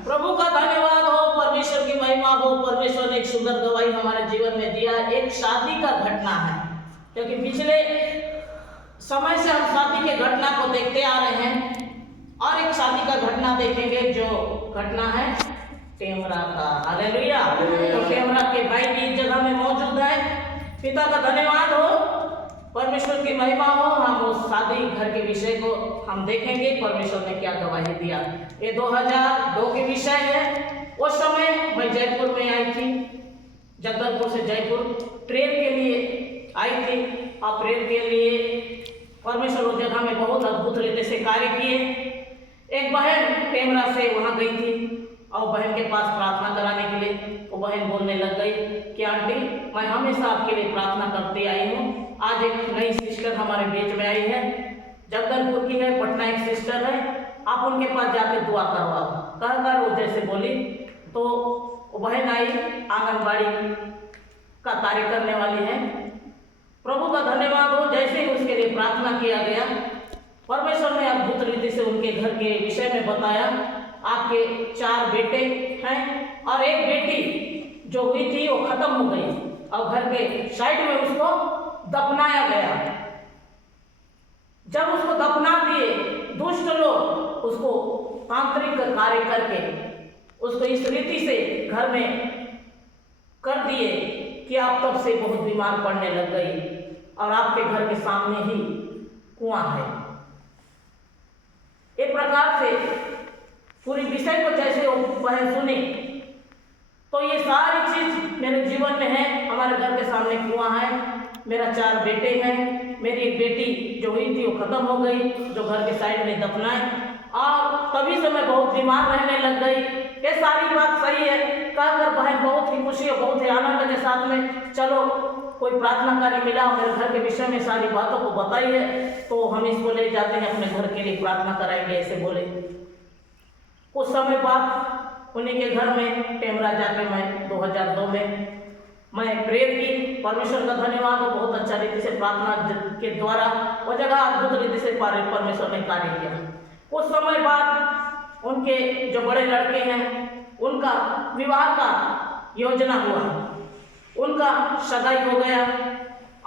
प्रभु का धन्यवाद हो, परमेश्वर की महिमा हो। परमेश्वर ने एक सुंदर गवाही हमारे जीवन में दिया। एक शादी का घटना है, क्योंकि पिछले समय से हम शादी के घटना को देखते आ रहे हैं और एक शादी का घटना देखेंगे जो घटना है टेमरा का। हालेलुया। तो टेमरा के भाई भी इस जगह में मौजूद है। पिता का धन्यवाद हो, परमेश्वर की महिमा हो। हम उस शादी घर के विषय को हम देखेंगे, परमेश्वर ने क्या गवाही दिया। ये 2002 के विषय है। उस समय मैं जयपुर में आई थी, जगदलपुर से जयपुर ट्रेन के लिए आई थी और ट्रेन के लिए परमेश्वर उस जगह में बहुत अद्भुत रीति से कार्य किए। एक बहन टेमरा से वहाँ गई थी और बहन के पास प्रार्थना कराने के लिए वो बहन बोलने लग गई कि आंटी, मैं हमेशा आपके लिए प्रार्थना करती आई हूँ। आज एक नई सिस्टर हमारे बीच में आई है, जगदलपुर की है, पटना एक सिस्टर है, आप उनके पास जाके दुआ करवाओ। कहकर वो जैसे बोली तो वो बहन आई, आंगनबाड़ी का कार्य करने वाली है। प्रभु का धन्यवाद हो, जैसे ही उसके लिए प्रार्थना किया गया, परमेश्वर ने अद्भुत रीति से उनके घर के विषय में बताया। आपके 4 बेटे हैं और एक बेटी जो हुई थी वो खत्म हो गई और घर के साइड में उसको दफनाया गया। जब उसको दफना दिए, दुष्ट लोग उसको तांत्रिक कार्य करके उसको इस रीति से घर में कर दिए कि आप तब से बहुत बीमार पड़ने लग गई और आपके घर के सामने ही कुआं है। एक प्रकार से पूरी विषय को जैसे वो बहन सुनी तो ये सारी चीज मेरे जीवन में है। हमारे घर के सामने कुआं है, मेरा 4 बेटे हैं, मेरी एक बेटी जो हुई थी वो खत्म हो गई, जो घर के साइड में दफनाए, और तभी से मैं बहुत बीमार रहने लग गई। ये सारी बात सही है कहकर बहन बहुत ही खुशी और बहुत ही आनंद के साथ में चलो कोई प्रार्थनाकारी मिला, मेरे घर के विषय में सारी बातों को बताई है तो हम इसको ले जाते हैं अपने घर के लिए प्रार्थना कराएंगे, ऐसे बोले। कुछ समय बाद उन्हीं के घर में टेमरा जाके मैं 2002 में मैं प्रेयर की। परमेश्वर का धन्यवाद हो, बहुत अच्छा रीति से प्रार्थना के द्वारा वो जगह अद्भुत रीति से परमेश्वर ने कार्य किया। कुछ समय बाद उनके जो बड़े लड़के हैं उनका विवाह का योजना हुआ, उनका सगाई हो गया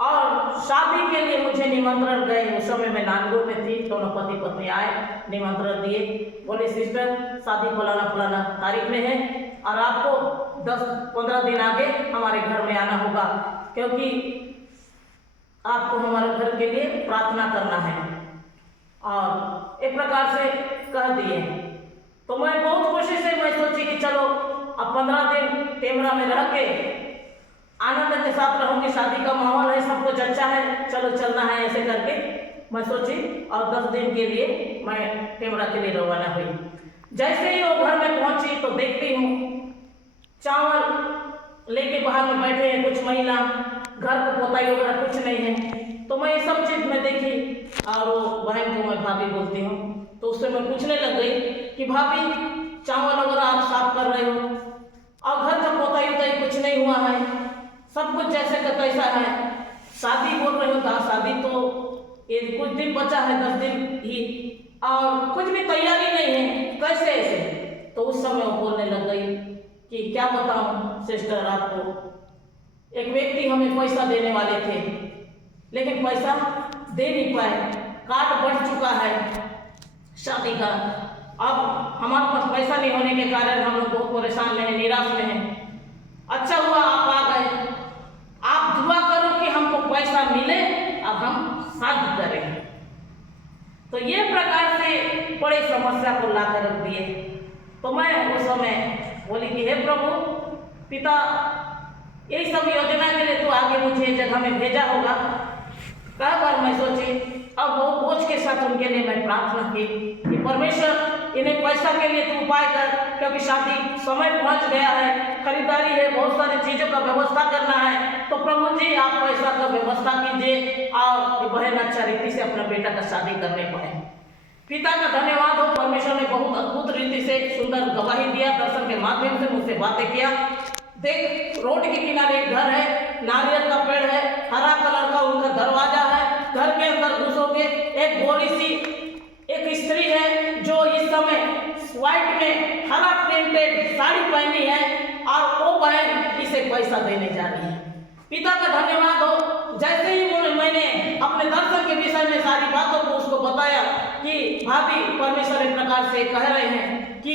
और शादी के लिए मुझे निमंत्रण गए। उस समय मैं नानगुर में थी, दोनों पति पत्नी आए, निमंत्रण दिए, बोले सिस्टर शादी फलाना तारीख में है और आपको 10-15 दिन आगे हमारे घर में आना होगा, क्योंकि आपको हमारे घर के लिए प्रार्थना करना है। और एक प्रकार से कह दिए तो मैं बहुत खुशी से मैं सोची कि चलो अब 15 दिन टेमरा में रह के आनंद के साथ रहूंगी, शादी का माहौल है, सब कुछ अच्छा है, चलो चलना है, ऐसे करके मैं सोची और 10 दिन के लिए मैं टेमरा के लिए रवाना हुई। जैसे ही वो घर में पहुंची तो देखती हूँ चावल लेके बाहर में बैठे हैं कुछ महिला, घर को पोताई वगैरह कुछ नहीं है। तो मैं ये सब चीज में देखी और वो बहन को मैं भाभी बोलती हूँ, तो उससे मैं पूछने लग गई कि भाभी चावल वगैरह आप साफ कर रहे हो और घर का पोताई वोताई कुछ नहीं हुआ है, सब कुछ जैसे का तैसा है, शादी बोल रहे हो तो शादी तो ये कुछ दिन बचा है, 10 दिन ही, और कुछ भी तैयारी नहीं है, कैसे ऐसे। तो उस समय वो बोलने लग गई कि क्या बताऊं सिस्टर आपको, एक व्यक्ति हमें पैसा देने वाले थे लेकिन पैसा दे नहीं पाए, कार्ड बढ़ चुका है शादी का, अब हमारे पास पैसा नहीं होने के कारण हम लोग बहुत परेशान में हैं, निराश में हैं। अच्छा हुआ आप आ गए, आप दुआ करो कि हमको पैसा मिले, अब हम शादी करेंगे। तो ये प्रकार से बड़ी समस्या को ला कर रख दिए। तो मैं उस समय बोली कि हे प्रभु पिता, यही सब योजना के लिए तो आगे मुझे जगह में भेजा होगा। कहकर मैं सोची अब बहुत बोझ के साथ उनके लिए मैं प्रार्थना की कि परमेश्वर इन्हें पैसा के लिए तू उपाय कर, क्योंकि शादी समय पहुंच गया है, खरीदारी है, बहुत सारी चीजों का व्यवस्था करना है, तो प्रभु जी आप पैसा का व्यवस्था कीजिए और बहन अच्छा रीति से अपना बेटा का शादी करने पाए। पिता का धन्यवाद हो, परमेश्वर ने बहुत अद्भुत रीति से सुंदर गवाही दिया, दर्शन के माध्यम से मुझसे बातें किया। देख रोड के किनारे एक घर है, नारियल का पेड़ है, हरा कलर का उनका दरवाजा है, घर के अंदर घुसोगे एक गोरी सी एक स्त्री है जो इस समय व्हाइट में हरा प्रिंटेड साड़ी पहनी है और वो बहन इसे पैसा देने जा रही है। पिता का धन्यवाद हो। जैसे ही मैंने अपने दर्शन के विषय में सारी बातों को उसको बताया कि भाभी परमेश्वर एक प्रकार से कह रहे हैं कि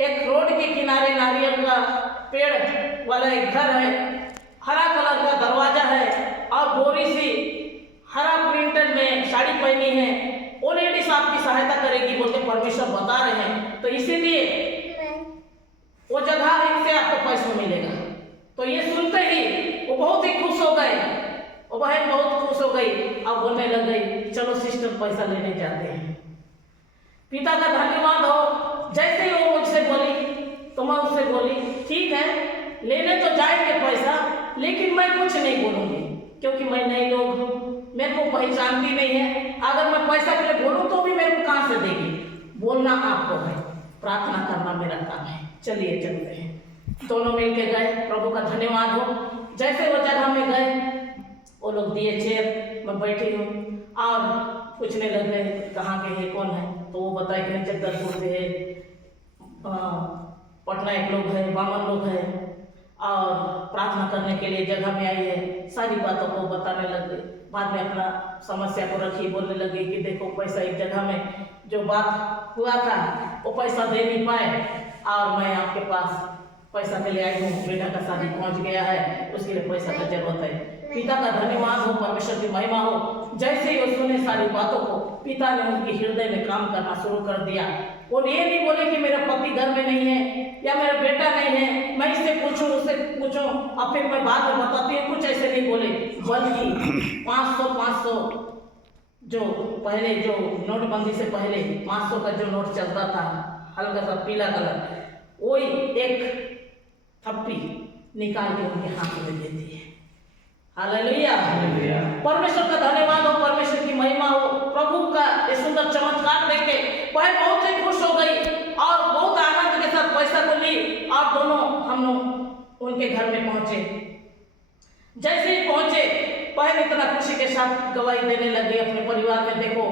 एक रोड के किनारे नारियल का पेड़ वाला एक घर है, हरा कलर का दरवाजा है और गोरी सी हरा प्रिंटेड में साड़ी पहनी है, वो लेडीज आपकी सहायता करेगी बोलते परमेश्वर बता रहे हैं। तो इसीलिए वो जगह से आपको पैसा मिलेगा। तो ये सुनते ही वो बहुत ही खुश हो गए, वो बहन बहुत खुश हो गई। अब बोलने लग गई चलो सिस्टर पैसा लेने जाते हैं। पिता का धन्यवाद हो। जैसे ही वो मुझसे बोली तो मैं उससे बोली ठीक है लेने तो जाएंगे पैसा, लेकिन मैं कुछ नहीं बोलूँगी क्योंकि मैं नई लोग हूँ, मेरे को पहचानती नहीं है। अगर मैं पैसा के लिए बोलूँ तो भी मेरे को कहाँ से देगी? बोलना आपको है, प्रार्थना करना मेरा काम है। चलिए चलते हैं। दोनों मिलके गए, प्रभु का धन्यवाद हो। जैसे वो जगह में गए वो लोग दिए चेयर, मैं बैठी हूँ और पूछने लग गए कहाँ के है, कौन है? तो वो बताए कि जगदलपुर से है, पटना एक लोग है, बामन लोग है और प्रार्थना करने के लिए जगह में आई है। सारी बातों को बताने लग गए। बाद में अपना समस्या को रखी, बोलने लगी कि देखो पैसा एक जगह में जो बात हुआ था वो पैसा दे नहीं पाए और मैं आपके पास पैसा के लिए आई हूँ, बेटा का शादी पहुँच गया है, उसके लिए पैसा का जरूरत है। पिता का धन्यवाद हो, परमेश्वर की महिमा हो। जैसे ही वो सुने सारी बातों को, पिता ने उनके हृदय में काम करना शुरू कर दिया। वो ये नहीं बोले कि मेरा पति घर में नहीं है या मेरा बेटा नहीं है, मैं इससे पूछूं उससे पूछूं और फिर मैं बाद में बताती हूँ, कुछ ऐसे नहीं बोले। बल्कि 500 जो पहले जो नोटबंदी से पहले 500 का जो नोट चलता था हल्का सा पीला कलर, वही एक थप्पी निकाल के उनके हाथ में देती है। हालेलुया। परमेश्वर का धन्यवाद हो, परमेश्वर की महिमा हो। प्रभु का ये सुंदर चमत्कार देख के वह बहुत ही खुश हो गई और बहुत आनंद के साथ पैसा को ली और दोनों हम लोग उनके घर में पहुंचे। जैसे ही पहुंचे बहन इतना खुशी के साथ गवाही देने लगी अपने परिवार में, देखो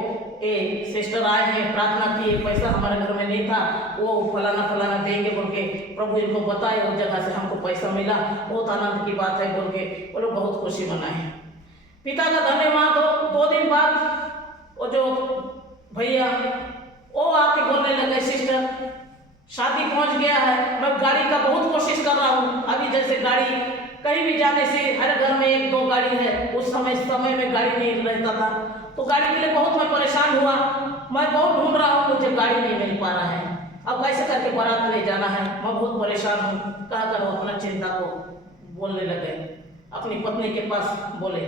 ए सिस्टर आए हैं, प्रार्थना किए, पैसा हमारे घर में नहीं था, वो फलाना फलाना देंगे बोल के प्रभु इनको बताए, उस जगह से हमको पैसा मिला, बहुत आनंद की बात है बोल के वो लोग बहुत खुशी मनाए। पिता का धन्यवाद हो। 2 दिन बाद वो जो भैया वो आके बोलने लगे सिस्टर शादी पहुंच गया है, मैं गाड़ी का बहुत कोशिश कर रहा हूँ। अभी जैसे गाड़ी कहीं भी जाने से हर घर में 1-2 गाड़ी है, उस समय में गाड़ी नहीं रहता था, तो गाड़ी के लिए बहुत मैं परेशान हुआ, मैं बहुत ढूंढ रहा हूँ, मुझे गाड़ी नहीं मिल पा रहा है। अब कैसे करके बारात ले जाना है, मैं बहुत परेशान हूँ। कहा करो अपना चिंता को बोलने लगे, अपनी पत्नी के पास बोले।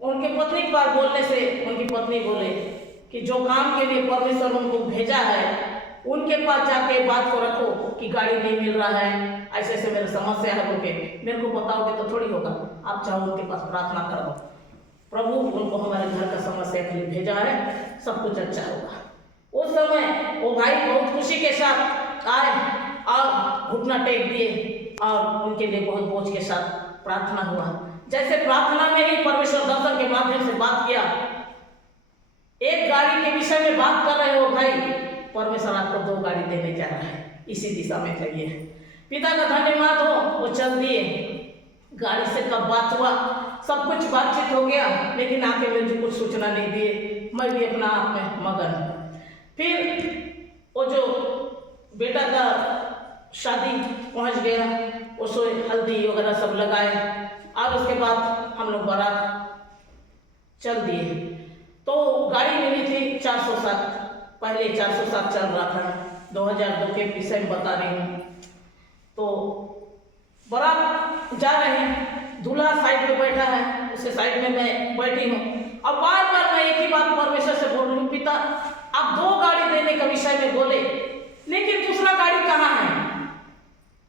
उनके पत्नी के पास बोलने से उनकी पत्नी बोले कि जो काम के लिए परमेश्वर उनको भेजा है उनके पास जाके बात को रखो कि गाड़ी नहीं मिल रहा है, ऐसे ऐसे मेरी समस्या है बोल के मेरे को बताओगे तो थोड़ी होगा। आप जाओ उनके पास प्रार्थना करो, प्रभु उनको हमारे घर का समस्या के लिए भेजा है, सब कुछ अच्छा होगा। उस समय वो भाई बहुत खुशी के साथ आए और घुटना टेक दिए और उनके लिए बहुत बोझ के साथ प्रार्थना हुआ। जैसे प्रार्थना में ही परमेश्वर दर्शन के माध्यम से बात किया, एक गाड़ी के विषय में बात कर रहे हो भाई, परमेश्वर आपको 2 गाड़ी देने जा रहा है, इसी दिशा में चलिए। पिता का धन्यवाद हो, वो चल दिए। गाड़ी से कब बात हुआ, सब कुछ बातचीत हो गया, लेकिन आके मुझे कुछ सूचना नहीं दिए, मैं भी अपना आप में मगन। फिर वो जो बेटा का शादी पहुंच गया, उसको हल्दी वगैरह सब लगाए और उसके बाद हम लोग बारात चल दिए। तो गाड़ी मिली थी 407, पहले 407 चल रहा था, 2002 के विषय में बता रही हूँ। तो बारात जा रहे हैं, दूल्हा साइड पे बैठा है, उसके साइड में मैं बैठी हूँ। अब बार बार मैं एक ही बात परमेश्वर से बोल रही हूँ, पिता आप 2 गाड़ी देने का विषय में बोले, लेकिन दूसरा गाड़ी कहाँ है?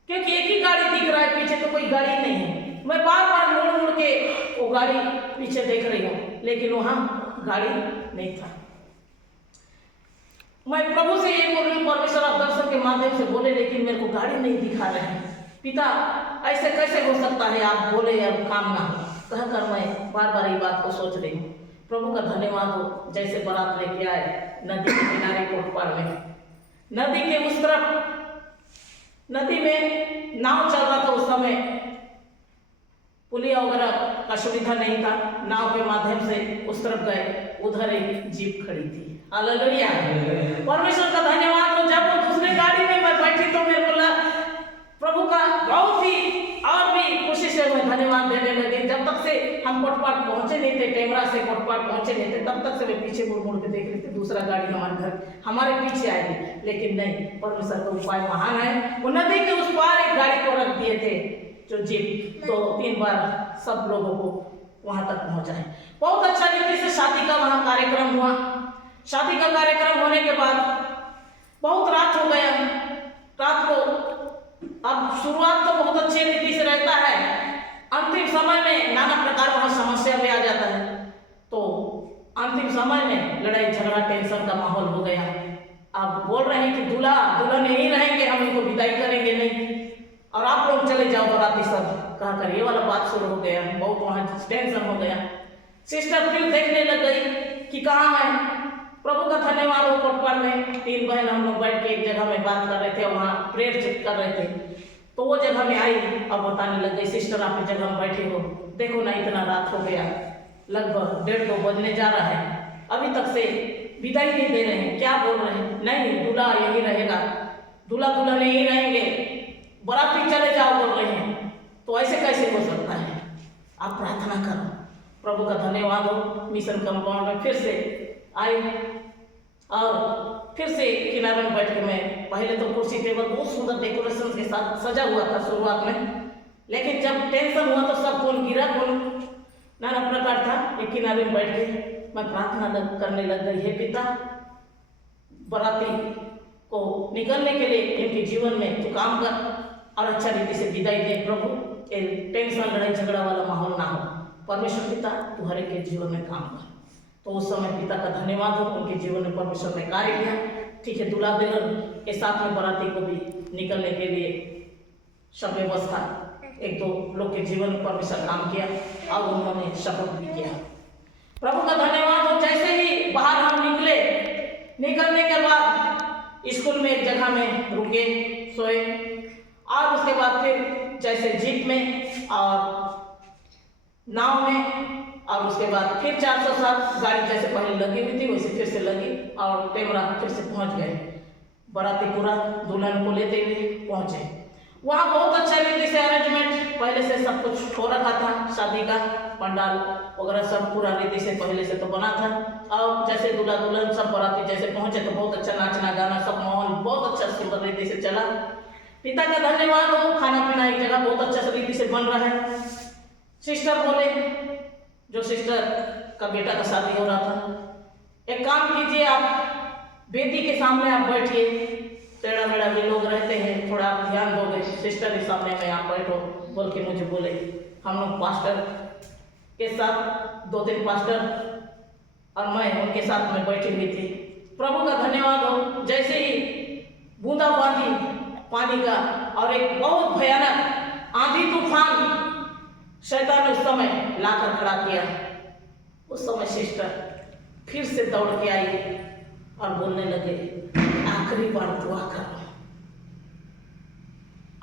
क्योंकि एक ही गाड़ी दिख रहा है, पीछे तो कोई गाड़ी नहीं है। मैं बार बार मुड़ मुड़ के वो गाड़ी पीछे देख रही हूँ, लेकिन वहाँ गाड़ी नहीं था। मैं प्रभु से ये बोल रही हूँ, परमेश्वर आप दर्शन के माध्यम से बोले, लेकिन मेरे को गाड़ी नहीं दिखा रहे हैं। पिता ऐसे कैसे हो सकता है, आप बोले या काम ना हो? कहकर मैं बार बार ये बात को सोच रही हूँ। प्रभु का धन्यवाद हो। जैसे बारात लेके आए नदी के किनारे कोटपाड़ में, नदी के उस तरफ नदी में नाव चल रहा था। उस समय पुलिया वगैरह का सुविधा नहीं था, नाव के माध्यम से उस तरफ गए, उधर एक जीप खड़ी थी। हालेलुया, परमेश्वर का धन्यवाद हो। जब वो दूसरी गाड़ी में मैं बैठी तो मेरे को प्रभु का बहुत ही और भी खुशी से मैं धन्यवाद देने लगी। जब तक से हम कोटपाट पहुंचे नहीं थे, टेमरा से कोटपाट पहुंचे नहीं थे, तब तक से मैं पीछे मुड़ मुड़ के देख रही थी दूसरा गाड़ी हमारे घर हमारे पीछे आएगी, लेकिन नहीं, परमेश्वर का उपाय महान है। वो नदी के उस पार एक गाड़ी को रख दिए थे जो जीप, 2-3 बार सब लोगों को वहां तक पहुंचाए। बहुत अच्छा रीति से शादी का वहां कार्यक्रम हुआ। शादी का कार्यक्रम होने के बाद बहुत रात हो गया। रात को अब शुरुआत तो बहुत अच्छी रीति से रहता है, अंतिम समय में नाना प्रकार वहां समस्या भी आ जाता है। तो अंतिम समय में लड़ाई झगड़ा टेंशन का माहौल हो गया। अब बोल रहे हैं कि दूल्हा दुल्हन यहीं रहेंगे, हम इनको विदाई करेंगे नहीं, और आप लोग चले जाओ बराती सब कहकर, ये वाला बात शुरू हो गया। बहुत वहां टेंशन हो गया। सिस्टर फिर देखने लग गई कि कहाँ है। प्रभु का धन्यवाद हो, कोटपाल में 3 बहन हम लोग बैठ के एक जगह में बात कर रहे थे, वहाँ प्रेयर कर रहे थे। तो वो जगह में आई और बताने लग गई, सिस्टर आप इस जगह में बैठे हो, देखो ना इतना रात हो गया, लगभग 1:30-2 बजने जा रहा है, अभी तक से विदाई नहीं दे रहे हैं। क्या बोल रहे हैं? नहीं, दूल्हा यही रहेगा, दूल्हा दुल्हन यही रहेंगे, बराती चले जाओ बोल रहे हैं। तो ऐसे कैसे हो सकता है? आप प्रार्थना करो। प्रभु का धन्यवाद हो, मिशन कंपाउंड में फिर से आई और फिर से किनारे में बैठ के मैं पहले तो कुर्सी टेबल बहुत सुंदर डेकोरेशन के साथ सजा हुआ था शुरुआत में, लेकिन जब टेंशन हुआ तो सब कौन गिरा, कौन नाना प्रकार था। एक किनारे में बैठ के मैं प्रार्थना करने लग गई, हे पिता, बराती को निकलने के लिए इनके जीवन में तू काम कर और अच्छा रीति से विदाई दे प्रभु, टेंशन लड़ाई झगड़ा वाला माहौल ना हो। परमेश्वर पिता तू हर एक के जीवन में काम कर। तो उस समय पिता का धन्यवाद हो, उनके जीवन में परमेश्वर ने कार्य किया। ठीक है, दूल्हा दुल्हन के साथ में बराती को भी निकलने के लिए सब व्यवस्था, 1-2 लोग के जीवन में परमेश्वर काम किया और उन्होंने शपथ भी किया। प्रभु का धन्यवाद हो। जैसे ही बाहर हम निकलने के बाद स्कूल में एक जगह में रुके, सोए, और उसके बाद फिर जैसे जीप में और नाव में, और उसके बाद फिर 407 गाड़ी जैसे पहले लगी हुई थी वैसे फिर से लगी और टेमरा फिर से पहुंच गए। बराती पूरा दुल्हन को लेते हुए पहुंचे। वहाँ बहुत अच्छा रीति से अरेंजमेंट पहले से सब कुछ हो रखा था, शादी का पंडाल वगैरह सब पूरा रीति से पहले से तो बना था। और जैसे दूल्हा दुल्हन सब बराती जैसे पहुंचे तो बहुत अच्छा नाचना गाना सब माहौल बहुत अच्छा सुंदर रीति से चला। पिता का धन्यवाद हो, खाना पीना एक जगह बहुत अच्छा रीति से बन रहा है। सिस्टर बोले, जो सिस्टर का बेटा का शादी हो रहा था, एक काम कीजिए, आप बेटी के सामने आप बैठिए, टेढ़ा मेढ़ा भी लोग रहते हैं, थोड़ा आप ध्यान दोगे, सिस्टर के सामने में आप बैठो बोल के मुझे बोले। हम लोग पास्टर के साथ 2-3 पास्टर और मैं उनके साथ में बैठी हुई थी। प्रभु का धन्यवाद हो। जैसे ही बूंदाबांदी पानी का और एक बहुत भयानक आंधी तूफान शैतान ने उस समय लाकर खड़ा किया, उस समय सिस्टर फिर से दौड़ के आई और बोलने लगे, आखिरी बार दुआ करो,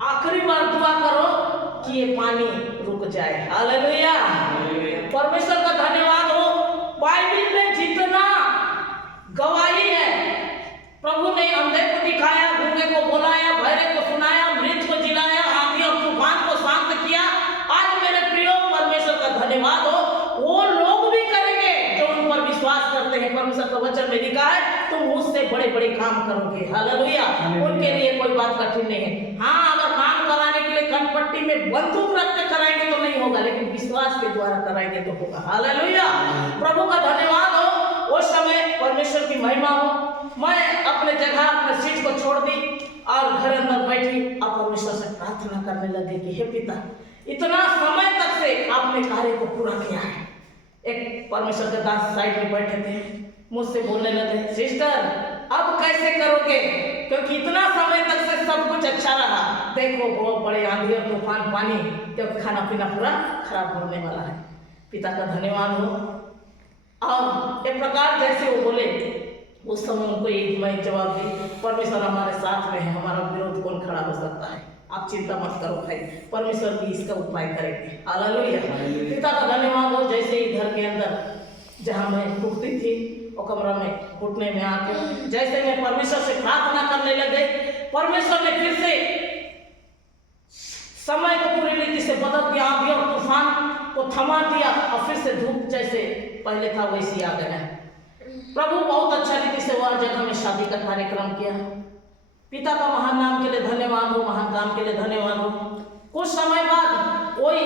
आखिरी बार दुआ करो कि ये पानी रुक जाए। हालेलुया, परमेश्वर का धन्यवाद हो। बाइबल में जितना गवाही है, प्रभु ने अंधे को दिखाया, गूंगे को बुलाया, बहरे को सुनाया, मृत को जिलाया, आंधी और तूफान को शांत किया। आज मेरे प्रियो परमेश्वर का धन्यवाद हो, वो लोग भी करेंगे जो उन पर विश्वास करते हैं। परमेश्वर का वचन में लिखा है, तुम मुझसे बड़े बड़े काम करोगे। हालेलुया, उनके लिए कोई बात कठिन नहीं है। हाँ, अगर काम कराने के लिए कनपट्टी में बंदूक रख के कराएंगे तो नहीं होगा, लेकिन विश्वास के द्वारा कराएंगे तो होगा। हालेलुया, प्रभु का धन्यवाद हो। उस समय परमेश्वर की महिमा हो। मैं अपने जगह अपने सीट को छोड़ दी और घर अंदर बैठी और परमेश्वर से प्रार्थना करने लगे कि हे पिता, इतना समय तक से आपने कार्य को पूरा किया है। एक परमेश्वर के दास साइड में बैठे थे, मुझसे बोलने लगे, सिस्टर अब कैसे करोगे, क्योंकि इतना समय तक से सब कुछ अच्छा रहा, देखो बहुत बड़े आंधी और तूफान पानी, क्योंकि खाना पीना पूरा खराब होने वाला है। पिता का धन्यवाद हो। और एक प्रकार जैसे वो बोले उस समय उनको एक मैं जवाब दी, परमेश्वर हमारे साथ में है, हमारा विरोध कौन खड़ा हो सकता है। आप चिंता मत करो भाई, परमेश्वर भी इसका उपाय करेंगे। हालेलुया। पिता का धन्यवाद हो। जैसे ही घर के अंदर जहाँ मैं रुकती थी वो कमरा में घुटने में आके जैसे मैं परमेश्वर से प्रार्थना करने लगे, परमेश्वर ने फिर से समय को पूरी रीति से बदल दिया, आंधी और तूफान को थमा दिया और फिर से धूप जैसे पहले था वैसी आ गया। प्रभु बहुत अच्छा रीति से वह जगह में शादी का कार्यक्रम किया। पिता का महान नाम के लिए धन्यवाद हो, महान काम के लिए धन्यवाद हो। कुछ समय बाद वही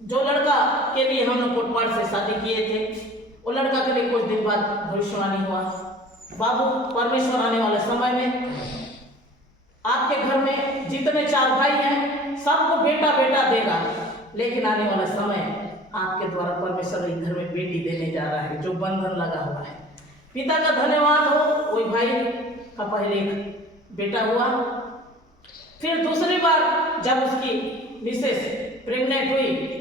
जो लड़का के लिए हम लोग कोटपाड़ से शादी किए थे, वो लड़का के लिए कुछ दिन बाद भविष्यवाणी हुआ, बाबू परमेश्वर आने वाले समय में आपके घर में जितने 4 भाई हैं सबको बेटा बेटा देगा, लेकिन आने वाला समय आपके द्वारा परमेश्वर इस घर में बेटी देने जा रहा है, जो बंधन लगा हुआ है। पिता का धन्यवाद हो। वही भाई का पहले एक बेटा हुआ, फिर दूसरी बार जब उसकी मिसेस प्रेग्नेंट हुई,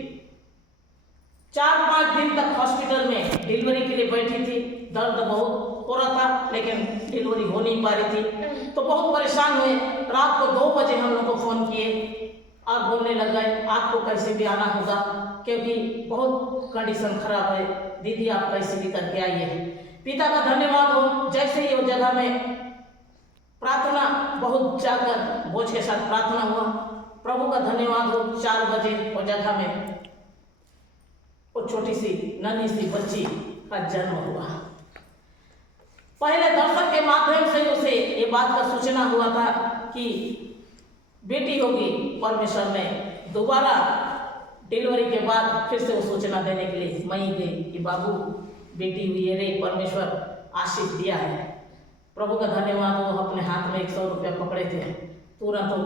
4-5 दिन तक हॉस्पिटल में डिलीवरी के लिए बैठी थी। दर्द बहुत हो रहा था लेकिन डिलीवरी हो नहीं पा रही थी, तो बहुत परेशान हुए। रात को 2 बजे हम लोग को फ़ोन किए और बोलने लग गए आपको कैसे भी आना होगा, क्योंकि बहुत कंडीशन खराब है, दीदी आप कैसे भी करके आइए। पिता का धन्यवाद हो। जैसे ही वो जगह में प्रार्थना बहुत जाकर बोझ के साथ प्रार्थना हुआ, प्रभु का धन्यवाद हो। 4 बजे वो जगह में वो छोटी सी नन्ही सी बच्ची का जन्म हुआ। पहले दर्शक के माध्यम से उसे ये बात का सूचना हुआ था कि बेटी होगी। परमेश्वर ने दोबारा डिलीवरी के बाद फिर से वो सूचना देने के लिए मैं गई कि बाबू बेटी हुई है रे, परमेश्वर आशीष दिया है। प्रभु का धन्यवाद हो। अपने हाथ में 100 रुपया पकड़े थे, तुरंत तो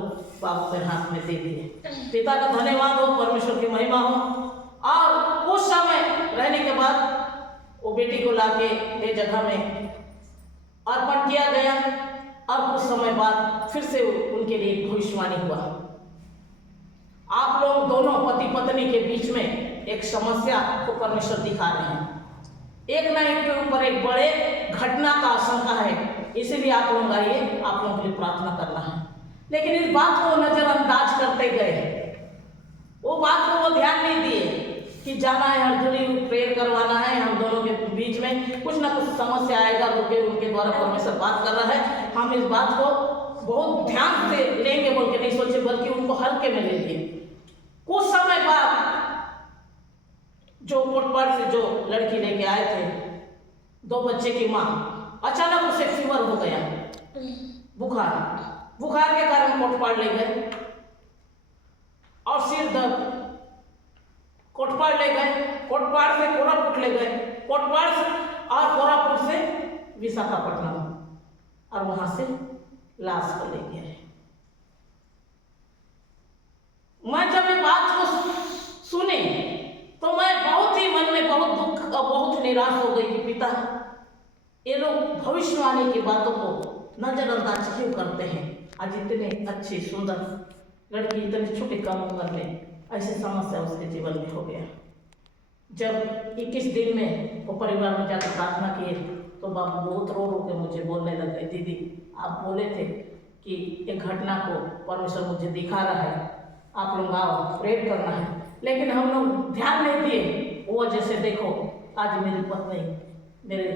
बाबू के हाथ में दे दिए। पिता का धन्यवाद हो, परमेश्वर की महिमा हो। और कुछ समय रहने के बाद वो बेटी को लाके ये जगह में अर्पण किया गया और कुछ समय बाद फिर से उनके लिए भविष्यवाणी हुआ। आप लोग दोनों पति पत्नी के बीच में एक समस्या को परमेश्वर दिखा रहे हैं, एक न एक के ऊपर एक बड़े घटना का आशंका है, इसीलिए आप लोग आइए, आप लोगों के लिए प्रार्थना करना है। लेकिन इस बात को नजरअंदाज करते गए, वो बात को वो ध्यान नहीं दिए कि जाना है हरदुली प्रेयर करवाना है, हम दोनों के बीच में कुछ ना कुछ समस्या आएगा, उनके द्वारा परमेश्वर बात कर रहा है, हम इस बात को बहुत ध्यान से लेंगे बोल के नहीं सोचे, बल्कि उनको हल्के में ले लिए। कुछ समय बाद जो कोटपाड़ से जो लड़की लेके आए थे, 2 बच्चे की माँ, अचानक उसे फीवर हो गया, बुखार के कारण कोटपाड़ ले गए और सिर दर्द, कोटपाड़ ले गए, कोटपाड़ से कोरापुट ले गए, कोटपाड़ से और कोरापुट से विशाखापट्टनम और वहां से लाश को ले गए। मैं जब ये बात को सुनी तो मैं बहुत ही मन में बहुत दुख और बहुत निराश हो गई कि पिता ये लोग भविष्यवाणी की बातों को नजरअंदाज क्यों करते हैं। आज इतने अच्छी सुंदर लड़की इतने छोटी कम उम्र में ऐसी समस्या उसके जीवन में हो गया। जब 21 दिन में वो परिवार में जाकर प्रार्थना किए तो बाबू बहुत रो रो के मुझे बोलने लगे, दीदी आप बोले थे कि एक घटना को परमेश्वर मुझे दिखा रहा है, आप लोग आओ प्रेयर करना है, लेकिन हम लोग ध्यान नहीं दिए। वो जैसे देखो आज मेरी पत्नी मेरे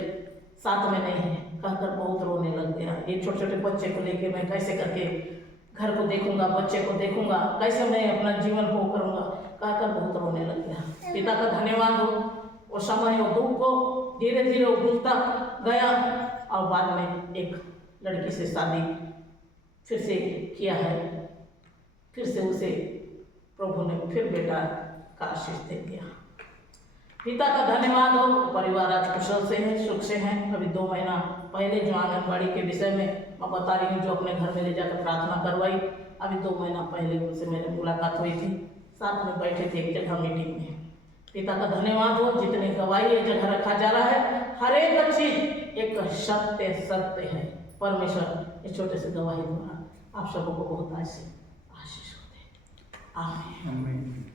साथ में नहीं है, कहकर बहुत रोने लग गया। ये छोटे छोटे बच्चे को लेके मैं कैसे करके घर को देखूंगा, बच्चे को देखूंगा, कैसे मैं अपना जीवन को करूंगा, कहकर बहुत रोने लग गया। पिता का धन्यवाद हो। वो समय वो दुख को धीरे धीरे वो भूलता गया और बाद में एक लड़की से शादी फिर से किया है, फिर से उसे प्रभु ने फिर बेटा का आशीष दे दिया। पिता का धन्यवाद हो। परिवार आज कुशल से है, सुख से हैं। अभी 2 महीना पहले जो आंगनबाड़ी के विषय में मैं बता रही हूँ, जो अपने घर में ले जाकर प्रार्थना करवाई, अभी 2 महीना पहले उनसे मेरी मुलाकात हुई थी, साथ में बैठे थे एक जगह मीटिंग में। पिता का धन्यवाद हो। जितनी गवाही एक जगह रखा जा रहा है, हर एक चीज एक सत्य है। परमेश्वर इस छोटे से गवाही द्वारा आप सबको बहुत आशीष होते। आमीन।